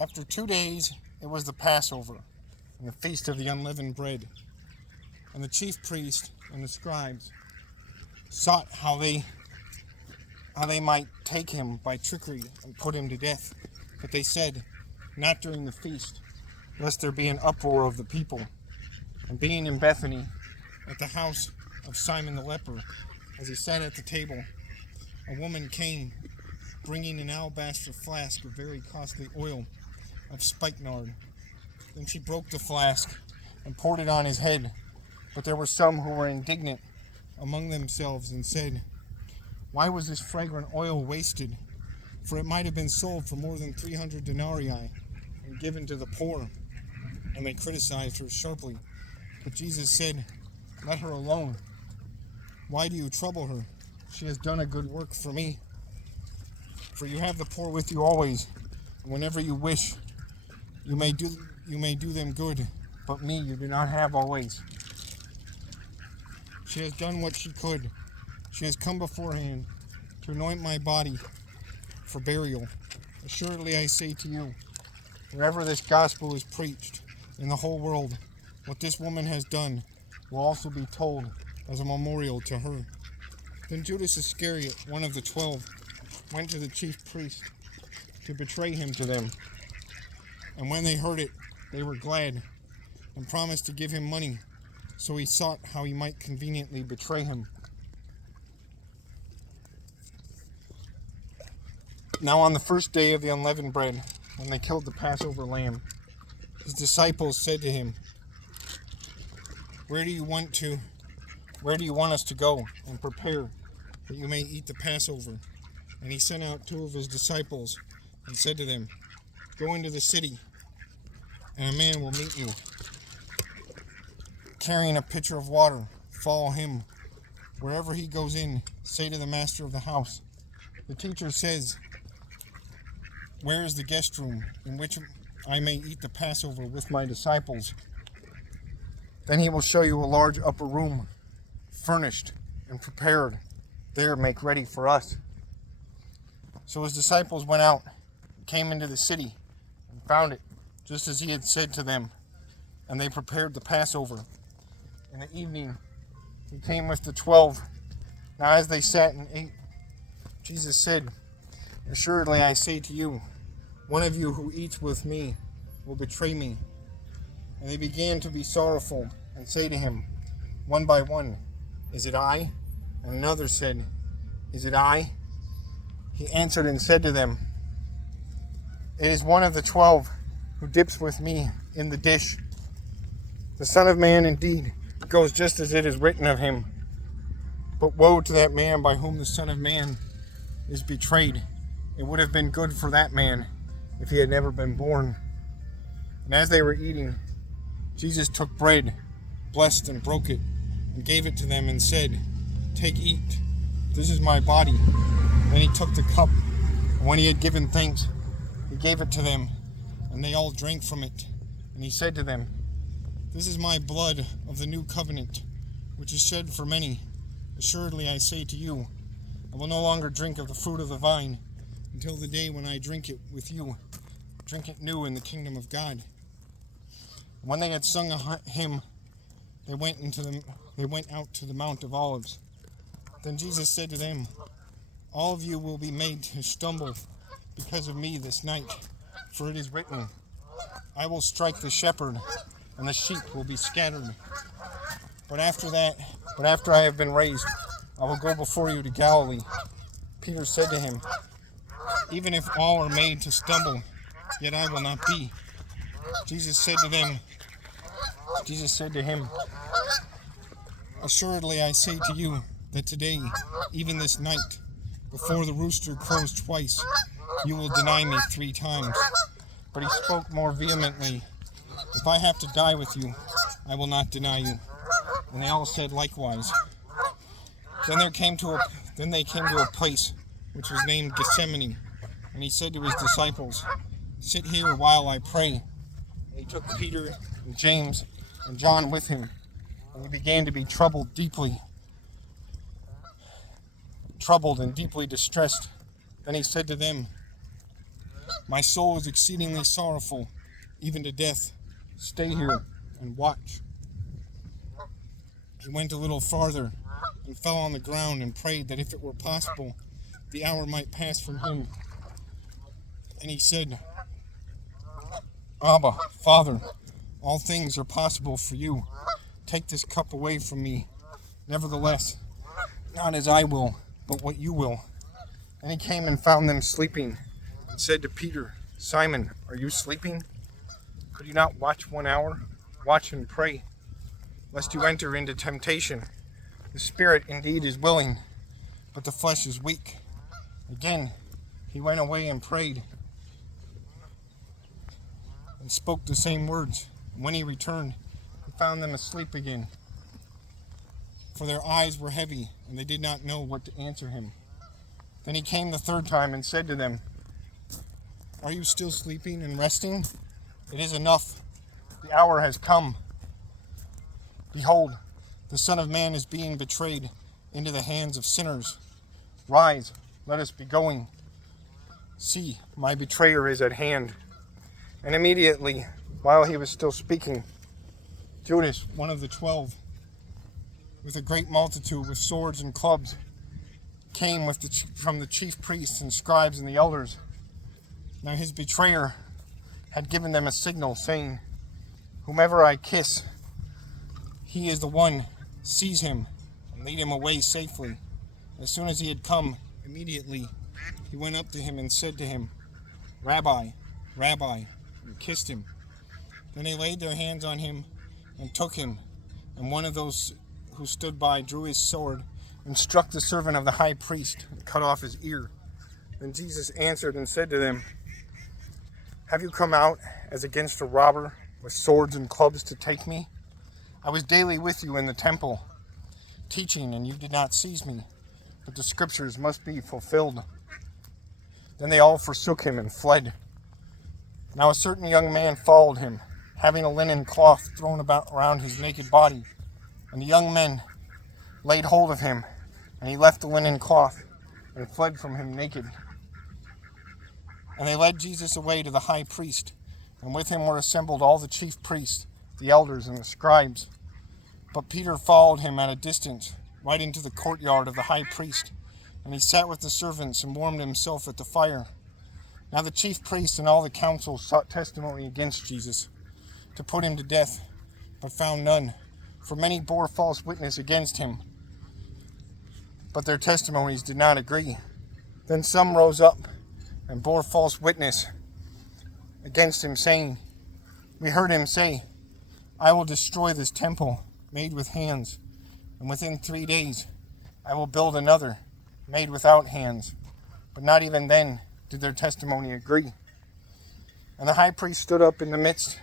After 2 days, it was the Passover, and the feast of the unleavened bread. And the chief priests and the scribes sought how they might take him by trickery and put him to death. But they said, not during the feast, lest there be an uproar of the people. And being in Bethany, at the house of Simon the leper, as he sat at the table, a woman came, bringing an alabaster flask of very costly oil of spikenard. Then she broke the flask and poured it on his head. But there were some who were indignant among themselves and said, why was this fragrant oil wasted? For it might have been sold for more than 300 denarii and given to the poor. And they criticized her sharply. But Jesus said, let her alone. Why do you trouble her? She has done a good work for me. For you have the poor with you always, and whenever you wish, you may do them good, but me you do not have always. She has done what she could. She has come beforehand to anoint my body for burial. Assuredly I say to you, wherever this gospel is preached in the whole world, what this woman has done will also be told as a memorial to her. Then Judas Iscariot, one of the 12, went to the chief priests to betray him to them. And when they heard it, they were glad and promised to give him money. So he sought how he might conveniently betray him. Now on the first day of the unleavened bread, when they killed the Passover lamb, his disciples said to him, Where do you want us to go and prepare that you may eat the Passover? And he sent out 2 of his disciples and said to them, Go into the city, and a man will meet you, carrying a pitcher of water. Follow him. Wherever he goes in, say to the master of the house, The teacher says, Where is the guest room in which I may eat the Passover with my disciples? Then he will show you a large upper room, furnished and prepared. There make ready for us. So his disciples went out, came into the city, and found it just as he had said to them, and they prepared the Passover. In the evening, he came with the 12. Now as they sat and ate, Jesus said, Assuredly I say to you, one of you who eats with me will betray me. And they began to be sorrowful and say to him, one by one, Is it I? And another said, Is it I? He answered and said to them, It is one of the 12 who dips with me in the dish. The Son of Man indeed goes just as it is written of him. But woe to that man by whom the Son of Man is betrayed. It would have been good for that man if he had never been born. And as they were eating, Jesus took bread, blessed and broke it, and gave it to them and said, Take, eat. This is my body. Then he took the cup, and when he had given thanks, he gave it to them, and they all drank from it. And he said to them, This is my blood of the new covenant, which is shed for many. Assuredly I say to you, I will no longer drink of the fruit of the vine until the day when I drink it with you, drink it new in the kingdom of God. When they had sung a hymn, they went out to the Mount of Olives. Then Jesus said to them, All of you will be made to stumble because of me this night, for it is written, I will strike the shepherd, and the sheep will be scattered. But after I have been raised, I will go before you to Galilee. Peter said to him, Even if all are made to stumble, yet I will not be. Jesus said to him, Assuredly I say to you that today, even this night, before the rooster crows twice, you will deny me 3 times. But he spoke more vehemently, If I have to die with you, I will not deny you. And they all said likewise. Then they came to a place which was named Gethsemane, and he said to his disciples, Sit here while I pray. And he took Peter and James and John with him, and he began to be troubled and deeply distressed. Then he said to them, My soul is exceedingly sorrowful, even to death. Stay here and watch. He went a little farther and fell on the ground and prayed that if it were possible, the hour might pass from him. And he said, Abba, Father, all things are possible for you. Take this cup away from me. Nevertheless, not as I will, but what you will. And he came and found them sleeping, and said to Peter, Simon, are you sleeping? Could you not watch 1 hour? Watch and pray, lest you enter into temptation. The spirit indeed is willing, but the flesh is weak. Again, he went away and prayed, and spoke the same words. When he returned, he found them asleep again, for their eyes were heavy, and they did not know what to answer him. Then he came the third time and said to them, Are you still sleeping and resting? It is enough. The hour has come. Behold, the Son of Man is being betrayed into the hands of sinners. Rise, let us be going. See, my betrayer is at hand. And immediately, while he was still speaking, Judas, one of the 12, with a great multitude with swords and clubs, came from the chief priests and scribes and the elders. Now his betrayer had given them a signal, saying, Whomever I kiss, he is the one. Seize him and lead him away safely. As soon as he had come, immediately he went up to him and said to him, Rabbi, Rabbi, and kissed him. Then they laid their hands on him and took him. And one of those who stood by drew his sword and struck the servant of the high priest and cut off his ear. Then Jesus answered and said to them, Have you come out as against a robber with swords and clubs to take me? I was daily with you in the temple, teaching, and you did not seize me, but the scriptures must be fulfilled. Then they all forsook him and fled. Now a certain young man followed him, having a linen cloth thrown around his naked body. And the young men laid hold of him, and he left the linen cloth and fled from him naked. And they led Jesus away to the high priest, and with him were assembled all the chief priests, the elders, and the scribes. But Peter followed him at a distance, right into the courtyard of the high priest, and he sat with the servants and warmed himself at the fire. Now the chief priests and all the council sought testimony against Jesus, to put him to death, but found none, for many bore false witness against him. But their testimonies did not agree. Then some rose up and bore false witness against him, saying, We heard him say, I will destroy this temple made with hands, and within 3 days I will build another made without hands. But not even then did their testimony agree. And the high priest stood up in the midst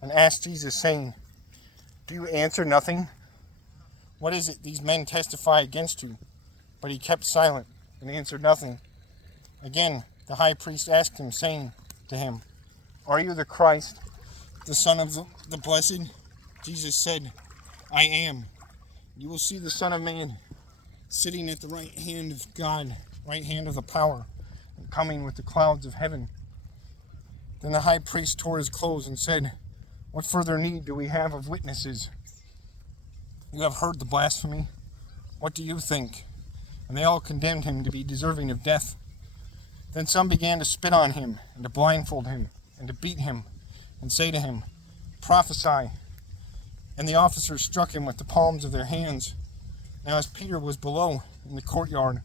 and asked Jesus, saying, Do you answer nothing? What is it these men testify against you? But he kept silent and answered nothing. Again, the high priest asked him, saying to him, Are you the Christ, the Son of the Blessed? Jesus said, I am. You will see the Son of Man sitting at the right hand of God, right hand of the power, and coming with the clouds of heaven. Then the high priest tore his clothes and said, What further need do we have of witnesses? You have heard the blasphemy. What do you think? And they all condemned him to be deserving of death. Then some began to spit on him, and to blindfold him, and to beat him, and say to him, Prophesy. And the officers struck him with the palms of their hands. Now as Peter was below in the courtyard,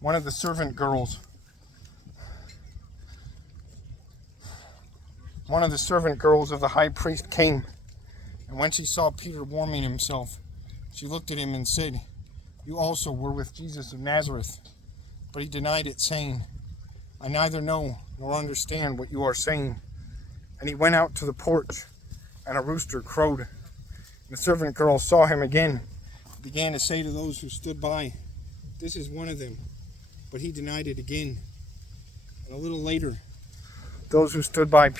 one of the servant girls of the high priest came, and when she saw Peter warming himself, she looked at him and said, You also were with Jesus of Nazareth. But he denied it, saying, I neither know nor understand what you are saying. And he went out to the porch, and a rooster crowed. And the servant girl saw him again, and began to say to those who stood by, This is one of them. But he denied it again. And a little later, those who stood by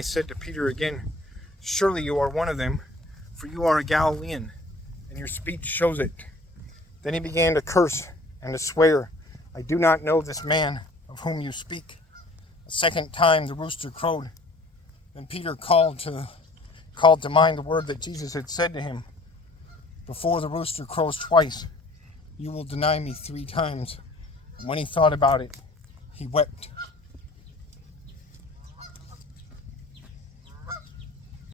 said to Peter again, Surely you are one of them, for you are a Galilean, and your speech shows it. Then he began to curse and to swear, I do not know this man. of whom you speak. A second time the rooster crowed. Then Peter called to mind the word that Jesus had said to him, before the rooster crows twice, you will deny me 3 times. And when he thought about it, he wept.